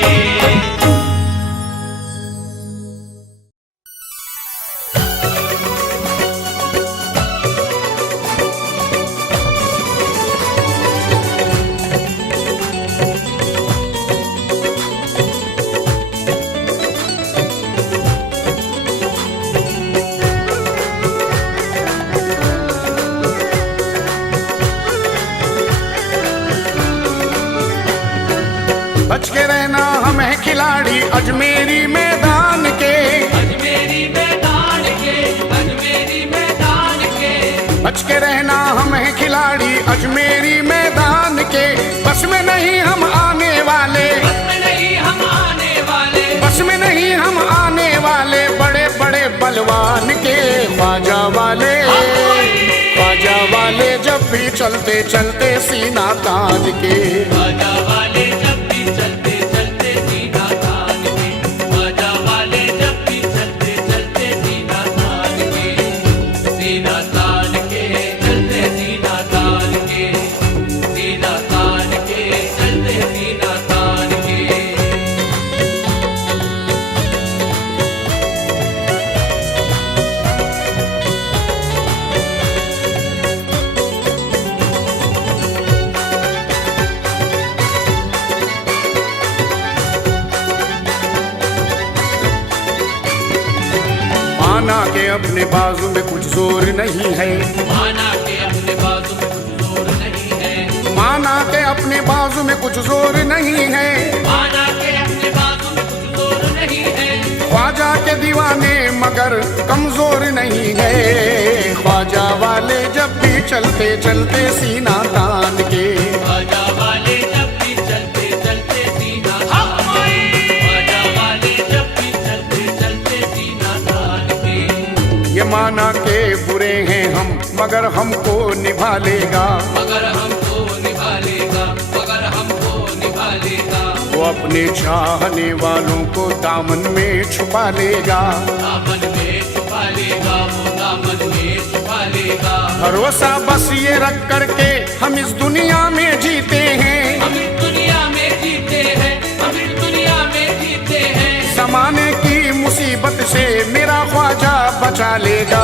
बच के रहना हम हैं खिलाड़ी अजमेरी मैदान के, अजमेरी मैदान के, अजमेरी मैदान के, बच के रहना हम हैं खिलाड़ी अजमेरी मैदान के, बस में नहीं हम आने वाले, बस में नहीं हम आने वाले, बस में नहीं हम आने वाले, बड़े बड़े बलवान के ख्वाजा वाले, ख्वाजा वाले जब भी चलते चलते सीना तान के, ख्वाजा वाले जब भी चलते चलते सीना तान के, ख्वाजा वाले जब भी चलते चलते सीना तान के, सीना तान के चलते सीना तान के, सीना तान के चलते सीना तान के। माना के अपने बाजू में कुछ जोर नहीं है, माना के अपने बाजू में कुछ जोर नहीं है, माना के अपने बाजू में कुछ जोर नहीं है, माना के अपने बाजू में कुछ जोर नहीं है, ख्वाजा के दीवाने मगर कमजोर नहीं है, ख्वाजा वाले जब भी चलते चलते सीना तान के, ख्वाजा वाले जब भी चलते चलते सीना तान के, ख्वाजा वाले जब भी चलते चलते सीना तान के। ये माना के बुरे हैं हम मगर हमको निभा लेगा, मगर हमको निभा लेगा, मगर हमको निभा लेगा, वो अपने चाहने वालों को दामन में छुपा लेगा, दामन में छुपा लेगा, वो दामन में छुपा लेगा। भरोसा बस ये रख करके हम इस दुनिया में जीते हैं, हम इस दुनिया में जीते हैं, हम इस दुनिया में जीते हैं, जमाने की मुसीबत से मेरा ख्वाजा बचा लेगा,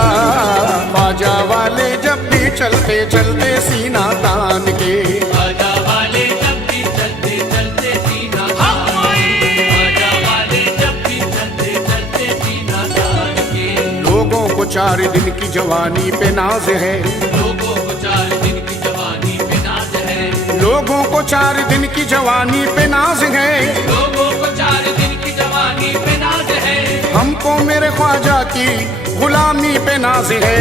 ख्वाजा वाले जब भी चलते चलते सीना तान के, ख्वाजा वाले जब भी चलते चलते सीना तान के, ख्वाजा वाले जब भी चलते चलते सीना तान के। लोगों को 4 दिन की जवानी पे नाज है, लोगों को 4 दिन की जवानी पे नाज है, लोगों को 4 दिन की जवानी पे नाज है, लोगों को 4 दिन की जवानी पे नाज है, हमको मेरे ख्वाजा की गुलामी पे नाज है,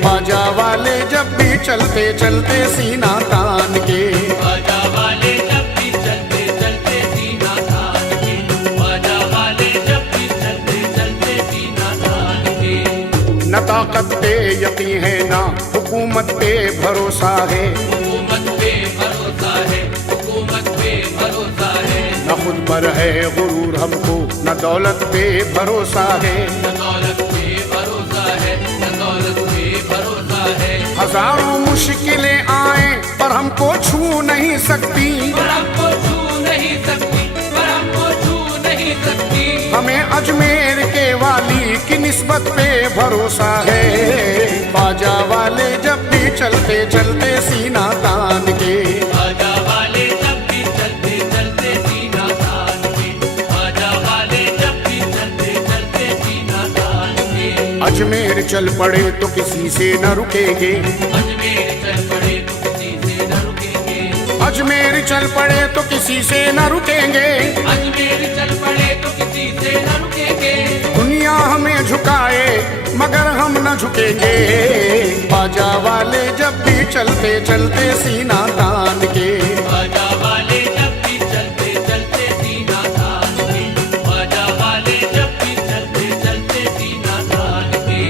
ख्वाजा वाले जब भी चलते चलते सीना तान के, ख्वाजा वाले जब भी चलते चलते सीना तान के, ख्वाजा वाले जब भी चलते चलते सीना तान के। न ताकत पे यकीन है ना हुकूमत पे भरोसा है, हुकूमत पे भरोसा है, हुकूमत पे भरोसा है, न खुद पर है गुरूर हमको न दौलत पे भरोसा है, न दौलत पे भरोसा है, न दौलत पे भरोसा है। हजारों मुश्किलें आए पर हमको छू नहीं सकती, पर हमको छू नहीं सकती, पर हमको छू नहीं सकती, हमें अजमेर के वाली की निस्बत पे भरोसा है, ख्वाजा वाले जब भी चलते चलते सीना तान के, ख्वाजा वाले जब भी चलते चलते सीना तान के, ख्वाजा वाले जब भी अजमेर चल पड़े तो किसी से न रुकेंगे, अजमेर चल पड़े तो किसी से न रुकेंगे, अजमेर चल पड़े तो किसी से न रुकेंगे, अजमेर चल पड़े तो किसी से न रुकेंगे। दुनिया हमें झुकाए मगर हम न झुकेंगे, बाजा वाले जब भी चलते चलते सीना तान के, बाजा वाले जब भी चलते चलते सीना तान के, बाजा वाले जब भी चलते चलते सीना तान के।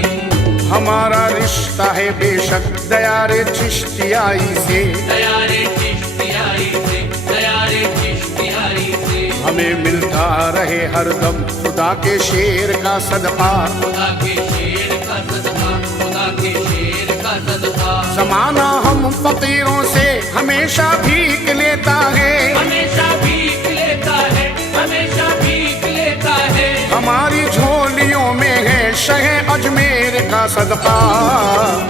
हमारा रिश्ता है बेशक दयारे चिश्तियाई से, दयारे चिश्तियाई से, दयारे चिश्तियाई से, हमें मिलता रहे हरदम खुदा के शेर का सदका, खुदा के शेर का सदका, खुदा के शेर का सदका। जमाना हम फकीरों से हमेशा भीख लेता है, हमेशा भीख लेता है, हमेशा भीख लेता है। हमारी झोलियों में है शह अजमेर का सदका,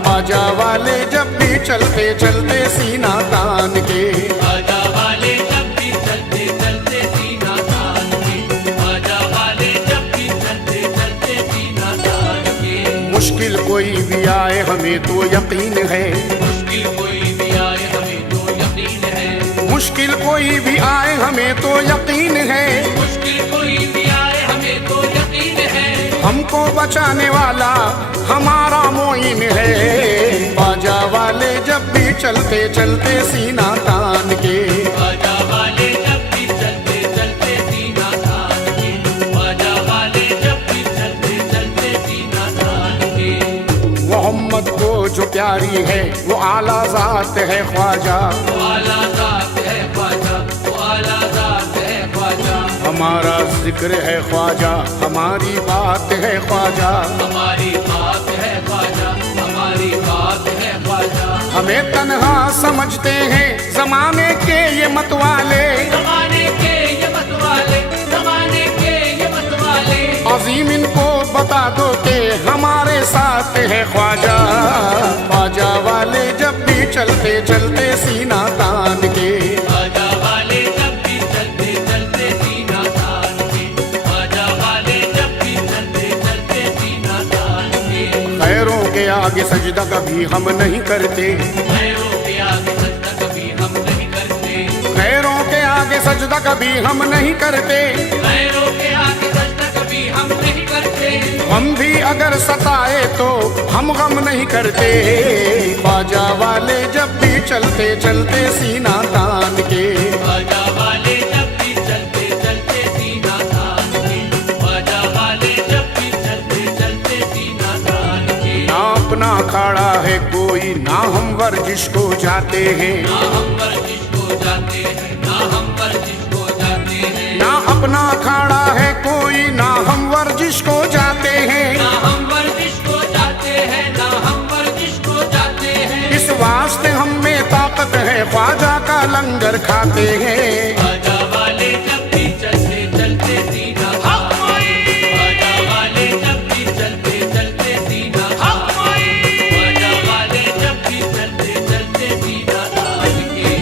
बाजा वाले जब भी चलते चलते सीना तान के, बाजा वाले जब भी चलते चलते सीना तान के, बाजा वाले जब भी चलते चलते सीना तान के। मुश्किल कोई भी आए हमें तो यकीन है, मुश्किल कोई भी आए हमें तो यकीन है, मुश्किल कोई भी आए हमें तो यकीन है, मुश्किल कोई भी आए हमें तो यकीन है। हमको बचाने वाला हमारा मोइन है, बाजा वाले जब भी चलते चलते सीना तान के, बाजा वाले जब भी चलते चलते सीना तान के, बाजा वाले जब भी चलते चलते सीना तान के। मोहम्मद को जो प्यारी है वो आला ज़ात है ख्वाजा, वो आला ज़ात है ख्वाजा, वो आला ज़ात है ख्वाजा। हमारा जिक्र है ख्वाजा, हमारी बात है ख्वाजा, हमारी बात है ख्वाजा, हमारी बात है ख्वाजा। हमें तन्हा समझते हैं जमाने के ये मतवाले, ज़माने के ये मतवाले, ज़माने के ये मतवाले। अजीम इनको बता दो कि हमारे साथ है ख्वाजा, ख्वाजा वाले जब भी चलते चलते सीना तान के, बाजा वाले जब भी चलते चलते सीना तान के, बाजा वाले जब भी चलते चलते सीना तान के। खैरों के आगे सजदा कभी हम नहीं करते, खैरों के आगे सजदा कभी हम नहीं करते, खैरों के आगे सजदा कभी हम नहीं करते, खैरों के आगे सजदा कभी हम नहीं करते। हम भी अगर सताए तो हम गम नहीं करते, बाजा वाले जब भी चलते चलते सीना तान के, बाजा वाले जब भी चलते चलते सीना तान के, बाजा वाले जब भी चलते चलते सीना तान के। ना अपना अखाड़ा है कोई ना हम वर्जिश को जाते हैं, ना हम वर्जिश को जाते हैं, ना हम वर्जिश को जाते हैं, ना अपना अखाड़ा है कोई ना हम वर्जिश को जाते हैं, ना हम वर्जिश को जाते हैं, ना हम वर्जिश को जाते हैं। इस वास्ते हम में ताकत है ख्वाजा का लंगर खाते हैं, बाजा वाले जब भी चलते चलते सीना तान के, बाजा वाले जब भी चलते चलते सीना तान के, बाजा वाले जब भी चलते चलते सीना तान के।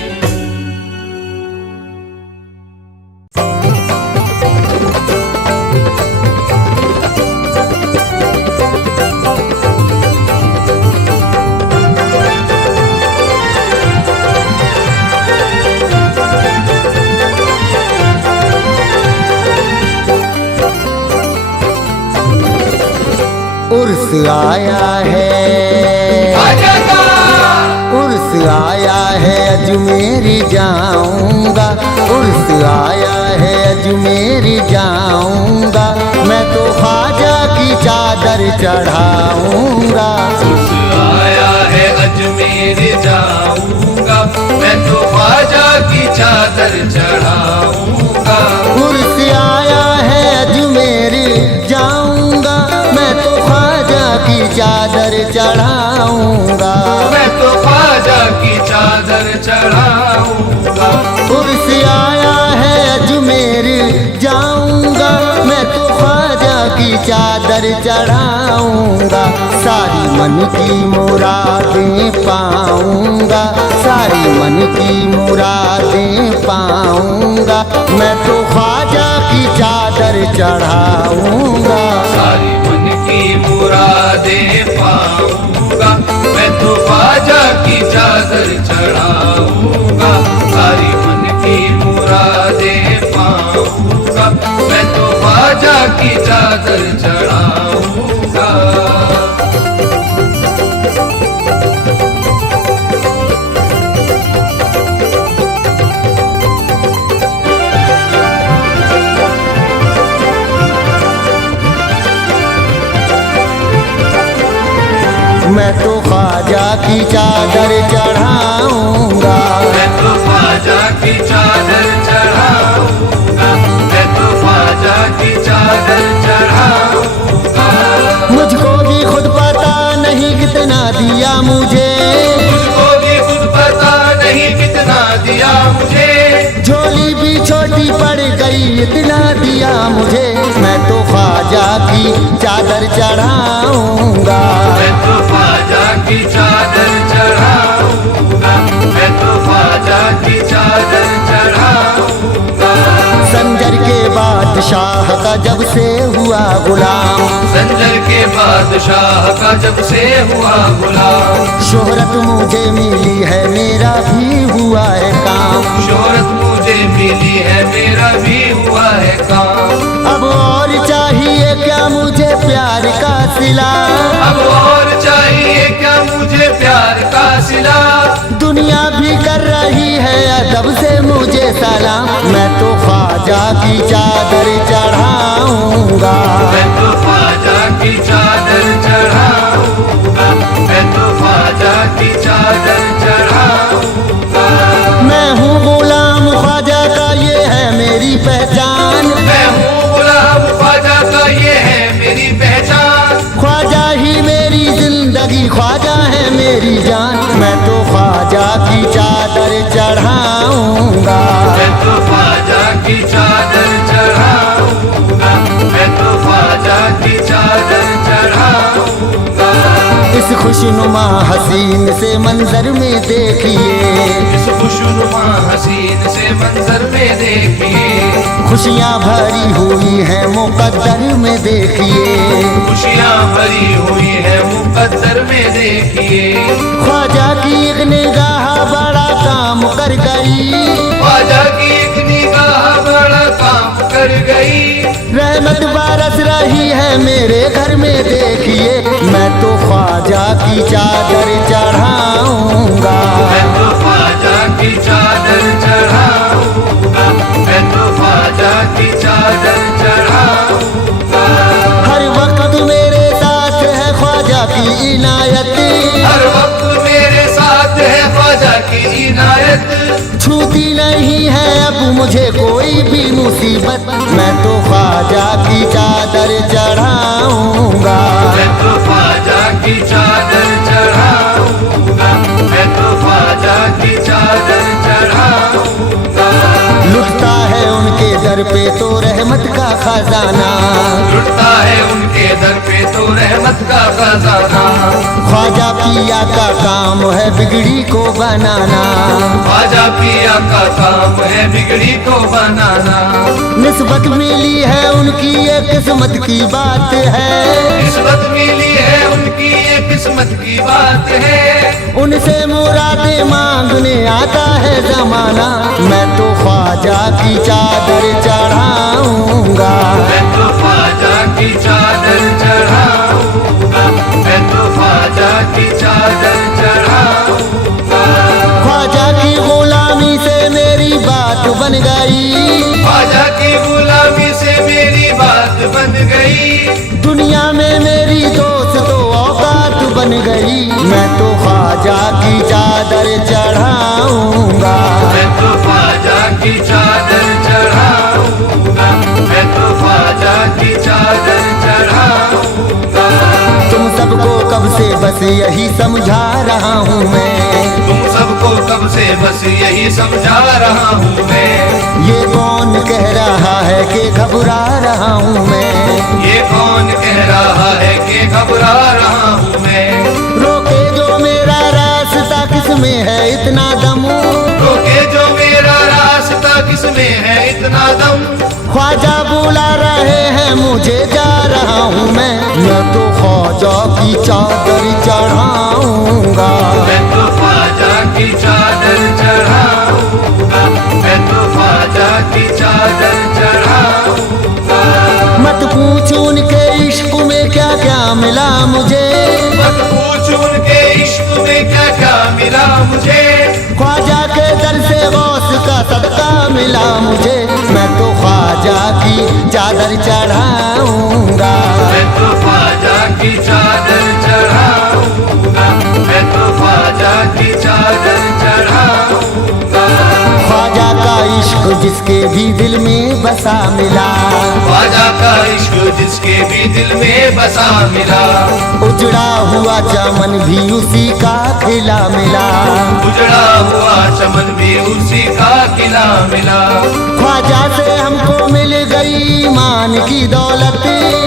उर्स आया है, उर्स आया है अजमेर जाऊंगा, उर्स आया है अजमेर जाऊंगा, मैं तो ख्वाजा की चादर चढ़ाऊंगा। आया है अजमेर जाऊंगा, मैं तो ख्वाजा की चादर चढ़ाऊंगा। उर्स आया है अजमेर जाऊंगा, मैं तो ख्वाजा की चादर चढ़ाऊंगा, मैं तो ख्वाजा की चादर चढ़ाऊंगा। उर्स आया है अजमेर जाऊंगा, मैं तो ख्वाजा की चादर चढ़ाऊंगा, सारी मन की मुरादें पाऊंगा, सारी मन की मुरादें पाऊंगा, मैं तो ख्वाजा की चादर चढ़ाऊंगा। सारी मन की मुराद मुरादे पाऊंगा, मैं तो ख्वाजा की चादर चढ़ाऊंगा, सारी मन की मुरादे पाऊंगा, मैं तो ख्वाजा की चादर चढ़ाऊंगा। मैं तो ख्वाजा की चादर चढ़ाऊंगा, मैं तो ख्वाजा की चादर चढ़ाऊंगा, मैं तो ख्वाजा की चादर चढ़ाऊंगा। मुझको भी खुद पता नहीं कितना दिया मुझे, मुझको भी खुद पता नहीं कितना दिया मुझे, झोली भी छोटी पड़ गई इतना दिया मुझे। मैं तो ख्वाजा की चादर चढ़ाऊंगा, मैं तो ख्वाजा की चादर चढ़ाऊंगा, मैं तो ख्वाजा की चादर चढ़ाऊंगा। संजर के बादशाह का जब से हुआ गुलाम, संजर के बादशाह का जब से हुआ गुलाम, शोहरत मुझे मिली है मेरा भी हुआ है काम, शोहरत मुझे मिली है मेरा भी हुआ है काम। अब और चाहिए क्या मुझे प्यार का सिला, अब और चाहिए क्या मुझे प्यार का सिला, दुनिया भी कर रही है अदब से मुझे सलाम। मैं तो ख्वाजा की चादर चढ़ाऊंगा, मैं तो ख्वाजा की चादर चढ़ाऊंगा, मैं तो ख्वाजा की चादर चढ़ाऊंगा। मैं हूँ गुलाम ख्वाजा का ये है मेरी पहचान, मैं हूँ गुलाम ख्वाजा का ये है मेरी पहचान, ख्वाजा ही मेरी जिंदगी ख्वाजा है मेरी जान। मैं तो ख्वाजा की चादर चढ़ाऊंगा, मैं तो ख्वाजा की चादर चढ़ाऊंगा, मैं तो ख्वाजा की चादर चढ़ाऊंगा। इस खुशनुमा हसीन से मंजर में देखिए, इस खुशनुमा हसीन से मंजर में देखिए, खुशियाँ भरी हुई है मुकद्दर में देखिए, खुशियाँ भरी हुई है मुकद्दर में देखिए। ख्वाजा की एक निगाह बड़ा काम कर गई, ख्वाजा की एक निगाह बड़ा काम कर गई, रहमत बरस रही है मेरे घर में देखिए। मैं तो ख्वाजा की चादर चढ़ाऊंगा, मैं तो ख्वाजा की चादर चढ़ाऊंगा, मैं तो ख्वाजा की चादर चढ़ाऊंगा। हर वक्त मेरे साथ है ख्वाजा की इनायत, हर वक्त मेरे साथ है ख्वाजा की इनायत, छूती नहीं है अब मुझे कोई भी मुसीबत। मैं तो ख्वाजा की चादर चढ़ाऊंगा, मैं तो ख्वाजा की चादर चढ़ाऊंगा, मैं तो ख्वाजा की चादर चढ़ाऊंगा। लुटता है उनके दर पे तो रहमत का खजाना, लुटता है उनके दर पे तो रहमत का खजाना, ख्वाजा पिया का काम है बिगड़ी को बनाना, ख्वाजा पिया का काम है बिगड़ी को बनाना। निस्बत मिली है उनकी ये किस्मत की बात है, निस्बत मिली है उनकी ये किस्मत की बात है, उनसे मुरादे मांगने आता है जमाना। मैं तो ख्वाजा की चादर चढ़ाऊंगा, मैं तो ख्वाजा की चादर चढ़ाऊंगा, मैं तो ख्वाजा की चादर चढ़ाऊंगा। ख्वाजा की गुलामी से मेरी बात बन गई, ख्वाजा की गुलामी से मेरी बात बन गई, दुनिया में मेरी दोस्त तो औकात बन गई। मैं तो ख्वाजा की चादर चढ़ाऊंगा, मैं तो ख्वाजा की चादर चढ़ाऊंगा, मैं तो ख्वाजा की चादर चढ़ाऊंगा। तुम सबको कब से बस यही समझा रहा हूँ मैं, तुम सबको कब से बस यही समझा रहा हूँ मैं, ये कौन कह रहा है कि घबरा रहा हूँ मैं, ये कौन कह रहा है कि घबरा रहा हूँ मैं। रोके जो मेरा रास्ता किसमें है इतना दम, रोके जो मेरा रास्ता किसमें है इतना दम, ख्वाजा बुला रहे हैं मुझे जा रहा हूँ मैं तो ख्वाजा की मुझे, मत पूछ उनके इश्क में क्या क्या मिला मुझे। ख्वाजा के दर से गौस का सदका मिला मुझे, मैं तो ख्वाजा की चादर चढ़ाऊंगा। मैं तो ख्वाजा की चादर चढ़ाऊंगा, मैं तो ख्वाजा की चादर चढ़ाऊंगा। ख्वाजा का इश्क जिसके भी दिल में बसा मिला, ख्वाजा का इश्क जिसके भी दिल में बसा मिला। उजड़ा हुआ चमन भी उसी का खिला मिला, उजड़ा हुआ चमन भी उसी का खिला मिला। ख्वाजा से हमको मिल गई ईमान की दौलत,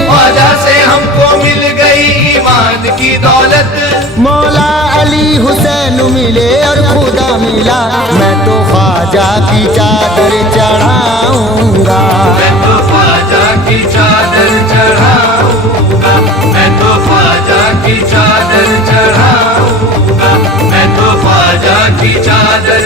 ख्वाजा से हमको मिल गई ईमान की दौलत। मौला अली हुसैन मिले और खुदा मिला, मैं तो ख्वाजा की चादर चढ़ाऊंगा। मैं तो ख्वाजा की चादर चढ़ाऊंगा, मैं तो ख्वाजा की चादर चढ़ाऊंगा, मैं तो ख्वाजा की चादर